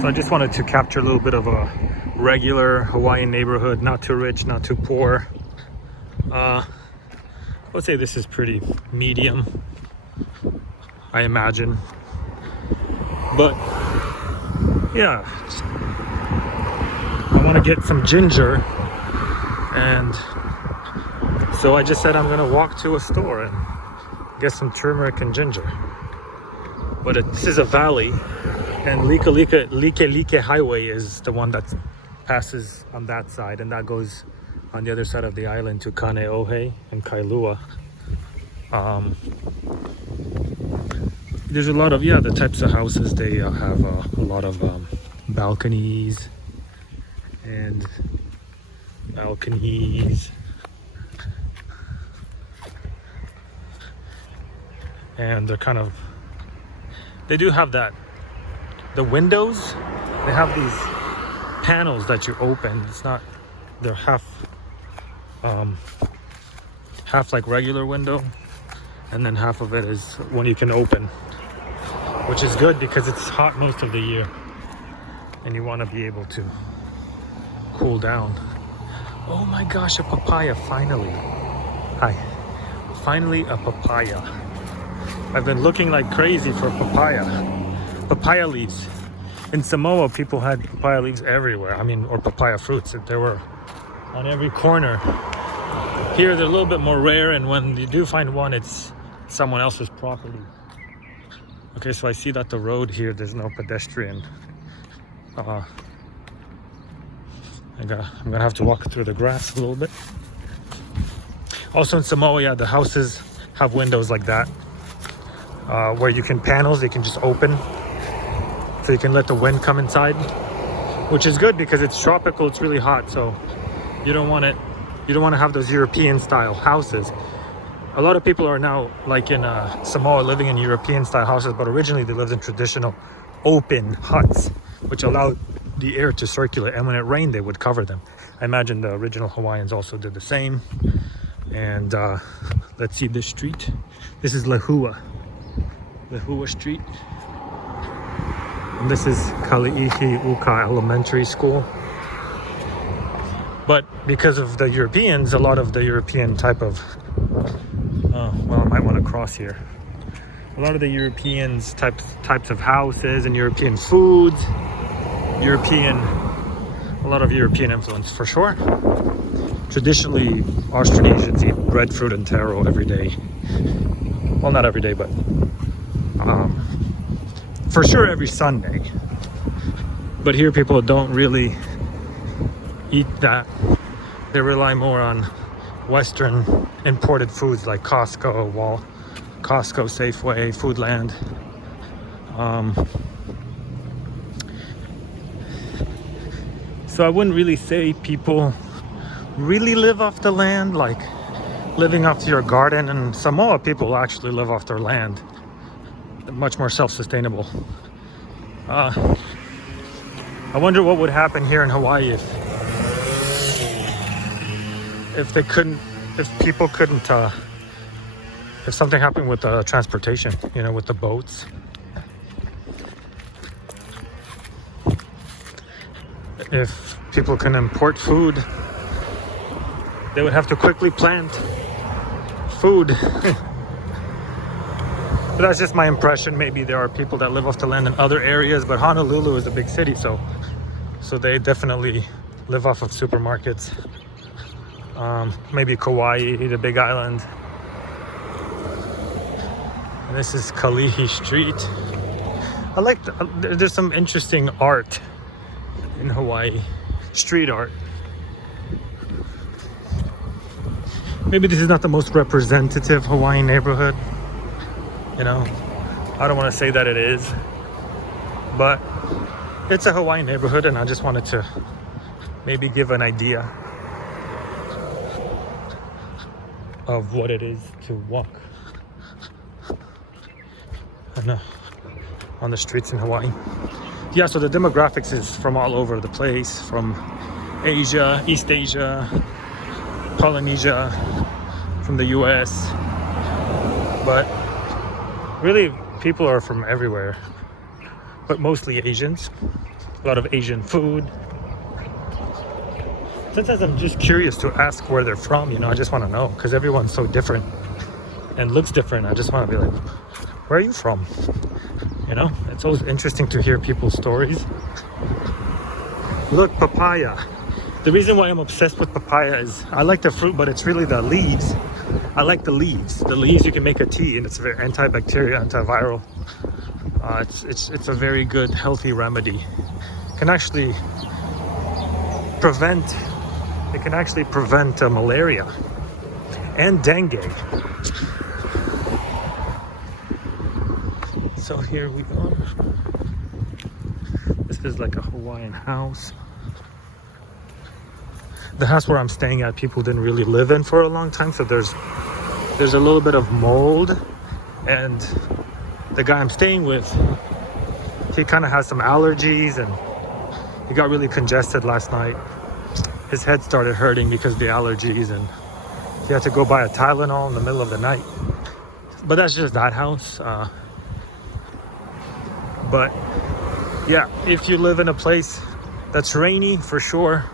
So I just wanted to capture a little bit of a regular Hawaiian neighborhood, not too rich, not too poor. I would say this is pretty medium, I imagine. But yeah, I want to get some ginger, and so I just said I'm gonna walk to a store and get some turmeric and ginger. But this is a valley, and Like Highway is the one that passes on that side, and that goes on the other side of the island to Kaneohe and Kailua. There's a lot of, the types of houses. They have a lot of balconies and balconies. And they're kind of, they do have that, the windows, they have these panels that you open. It's not, they're half like regular window, and then half of it is one you can open, which is good because it's hot most of the year and you want to be able to cool down. Oh my gosh, a papaya, finally. Hi, finally a papaya. I've been looking like crazy for papaya leaves. In Samoa, people had papaya leaves everywhere. I mean, or papaya fruits. They were on every corner. Here, they're a little bit more rare, and when you do find one, it's someone else's property. Okay, so I see that the road here, there's no pedestrian. I'm gonna have to walk through the grass a little bit. Also in Samoa, the houses have windows like that, where you can panels, they can just open, so you can let the wind come inside, which is good because it's tropical, it's really hot, so you don't want to have those European style houses. A lot of people are now, like in Samoa, living in European style houses, but originally they lived in traditional open huts, which allowed the air to circulate, and when it rained they would cover them. I imagine the original Hawaiians also did the same. And let's see this street. This is Lehua Street, and this is Kalihi Uka Elementary School. But because of the Europeans, a lot of the European type of I might want to cross here. A lot of the Europeans types of houses and European foods, a lot of European influence for sure. Traditionally, Austronesians eat breadfruit and taro every day. Well, not every day, but for sure every Sunday. But here people don't really eat that. They rely more on Western imported foods like Costco, Safeway, Foodland. So I wouldn't really say people really live off the land, like living off your garden. In Samoa, people actually live off their land. They're much more self-sustainable. I wonder what would happen here in Hawaii if people couldn't, if something happened with transportation, with the boats. If people can import food, they would have to quickly plant food. But that's just my impression. Maybe there are people that live off the land in other areas, but Honolulu is a big city, so they definitely live off of supermarkets. Maybe Kauai, the big island. And this is Kalihi Street. I like there's some interesting art in Hawaii, street art. Maybe this is not the most representative Hawaiian neighborhood. I don't want to say that it is, but it's a Hawaiian neighborhood, and I just wanted to maybe give an idea of what it is to walk on the streets in Hawaii. Yeah, so the demographics is from all over the place, from Asia, East Asia, Polynesia, from the US, but really people are from everywhere. but mostly Asians. A lot of Asian food. Sometimes I'm just curious to ask where they're from, you know, I just want to know because everyone's so different and looks different. I just want to be like, where are you from? You know, it's always interesting to hear people's stories. Look, papaya. The reason why I'm obsessed with papaya is I like the fruit, but it's really the leaves. I like the leaves. The leaves you can make a tea, and it's very antibacterial, antiviral. It's a very good, healthy remedy. It can actually prevent. It can actually prevent malaria and dengue. So here we go. This is like a Hawaiian house. The house where I'm staying at, people didn't really live in for a long time, so there's a little bit of mold, and the guy I'm staying with, he kind of has some allergies, and he got really congested last night. His head started hurting because of the allergies, and he had to go buy a Tylenol in the middle of the night. But that's just that house. But yeah, if you live in a place that's rainy, for sure,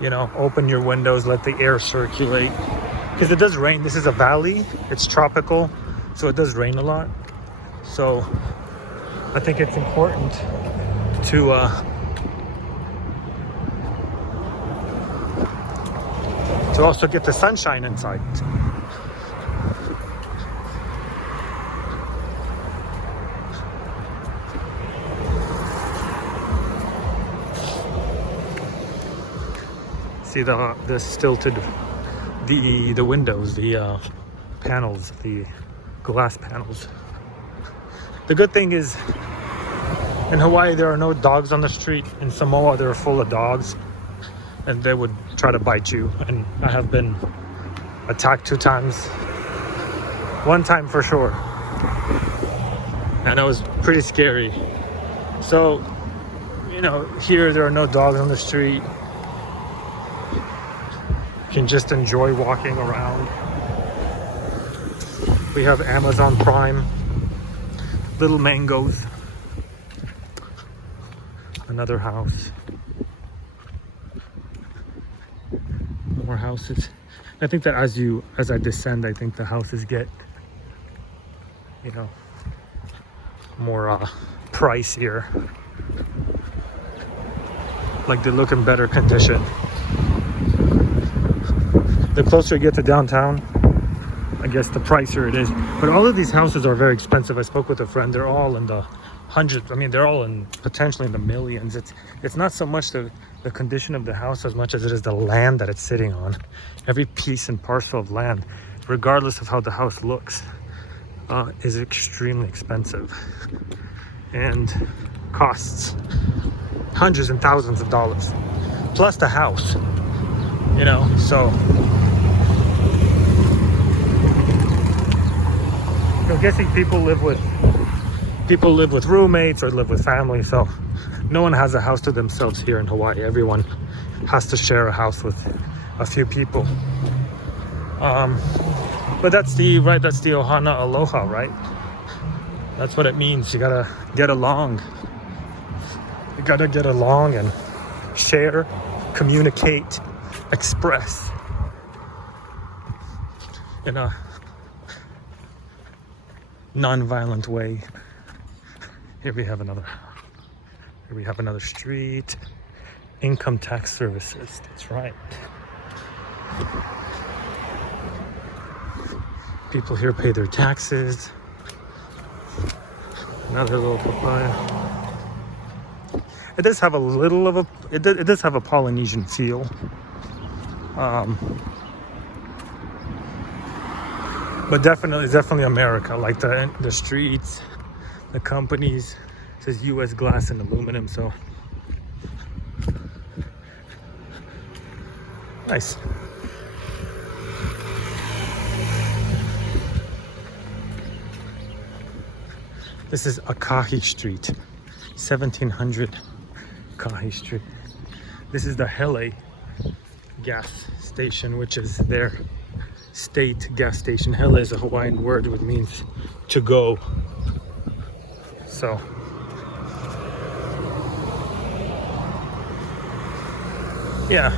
you know, open your windows, let the air circulate, because it does rain. This is a valley, it's tropical, so it does rain a lot. So I think it's important to also get the sunshine inside. See the stilted, the windows, the panels, the glass panels. The good thing is, in Hawaii there are no dogs on the street. In Samoa they're full of dogs, and they would try to bite you. And I have been attacked 2 times. 1 time for sure, and it was pretty scary. So, you know, here there are no dogs on the street. You can just enjoy walking around. We have Amazon Prime, little mangoes. Another house. More houses. I think that as I descend, I think the houses get, you know, more pricier. Like they look in better condition. The closer you get to downtown, I guess the pricier it is. But all of these houses are very expensive. I spoke with a friend. They're all in the hundreds. I mean, they're all in potentially in the millions. It's not so much the condition of the house as much as it is the land that it's sitting on. Every piece and parcel of land, regardless of how the house looks, is extremely expensive and costs hundreds and thousands of dollars, plus the house, you know. So I'm guessing people live with roommates or live with family, so no one has a house to themselves here in Hawaii. Everyone has to share a house with a few people. But that's the Ohana Aloha, right? That's what it means. You gotta get along. You gotta get along and share, communicate, express in a non-violent way. Here we have another street. Income tax services, that's right. People here pay their taxes. Another little papaya. It does have a little of it does have a Polynesian feel. But definitely America, like the streets, the companies. It says U.S. glass and aluminum, so nice. This is Akahi Street, 1700 Akahi Street. This is the Hele gas station, which is their state gas station. Hele is a Hawaiian word which means to go. So yeah,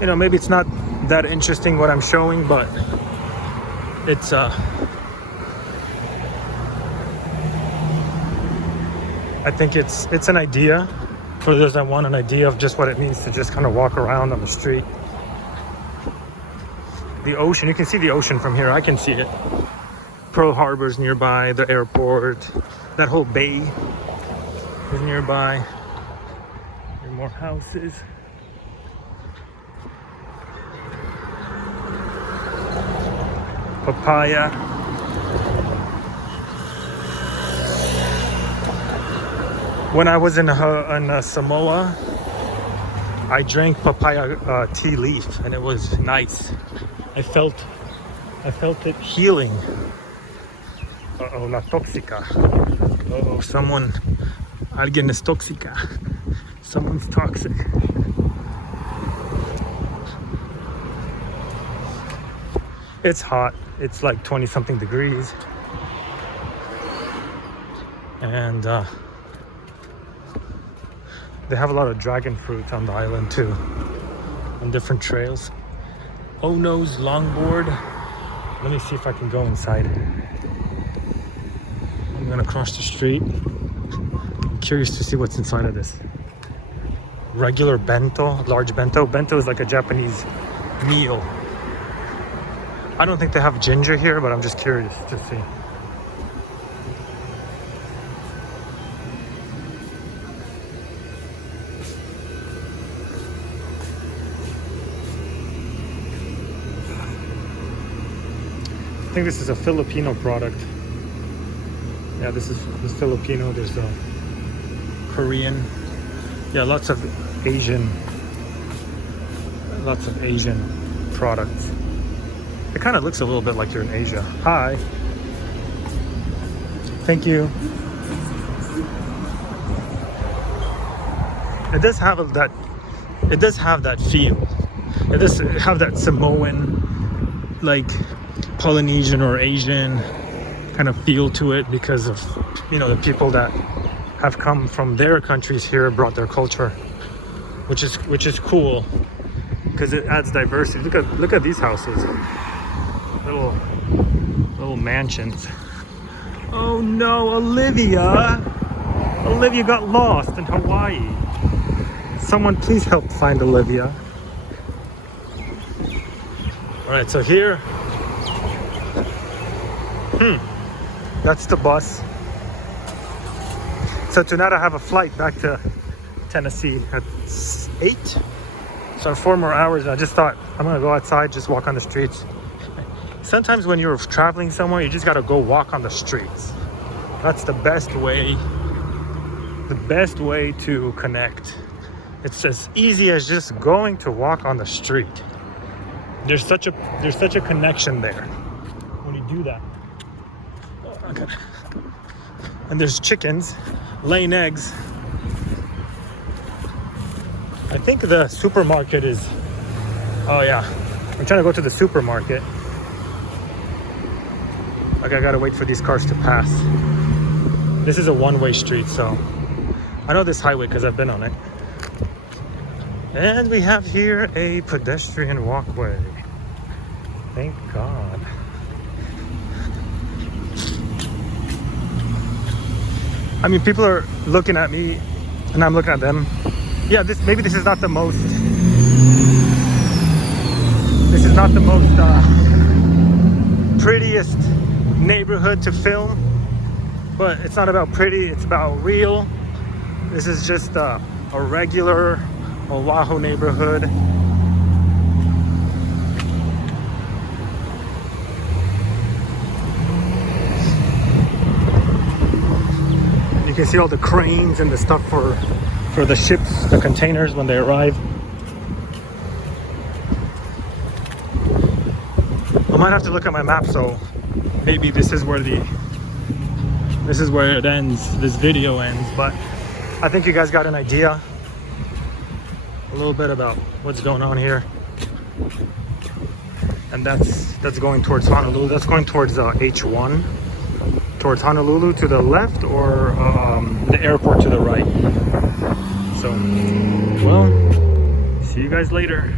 you know, maybe it's not that interesting what I'm showing, but it's I think it's an idea for those that want an idea of just what it means to just kind of walk around on the street. The ocean, you can see the ocean from here. I can see it. Pearl Harbor's nearby, the airport, that whole bay is nearby. There are more houses. Papaya. When I was in Samoa, I drank papaya tea leaf, and it was nice. I felt it healing. Uh-oh, la toxica. Uh-oh, someone, alguien es tóxica. Someone's toxic. It's hot. It's like 20 something degrees. And they have a lot of dragon fruit on the island too, on different trails. Ono's longboard. Let me see if I can go inside. I'm gonna cross the street. I'm curious to see what's inside of this. Regular bento, large bento. Bento is like a Japanese meal. I don't think they have ginger here, but I'm just curious to see. I think this is a Filipino product. Yeah, this is Filipino. There's a Korean. Yeah, lots of Asian products. It kind of looks a little bit like you're in Asia. Hi. Thank you. It does have that feel. It does have that Samoan, like Polynesian or Asian kind of feel to it, because of, you know, the people that have come from their countries here, brought their culture, which is cool because it adds diversity. Look at these houses, little mansions. Oh no, Olivia got lost in Hawaii. Someone please help find Olivia. All right, so here, that's the bus. So tonight I have a flight back to Tennessee at 8. So 4 more hours. I just thought I'm gonna go outside, just walk on the streets. Sometimes when you're traveling somewhere, you just gotta go walk on the streets. That's the best way to connect. It's as easy as just going to walk on the street. There's such a connection there when you do that. Oh, okay. And there's chickens laying eggs. I think the supermarket is, oh yeah, I'm trying to go to the supermarket. Okay, I gotta wait for these cars to pass. This is a one-way street, so I know this highway because I've been on it. And we have here a pedestrian walkway. Thank God. I mean, people are looking at me and I'm looking at them. Yeah, maybe this is not the most prettiest neighborhood to film, but it's not about pretty, it's about real. This is just a regular Oahu neighborhood. You can see all the cranes and the stuff for the ships, the containers when they arrive. I might have to look at my map, so maybe this is where it ends, this video ends, but I think you guys got an idea a little bit about what's going on here. And that's going towards Honolulu. That's going towards H1. towards Honolulu to the left, or the airport to the right. So, well, see you guys later.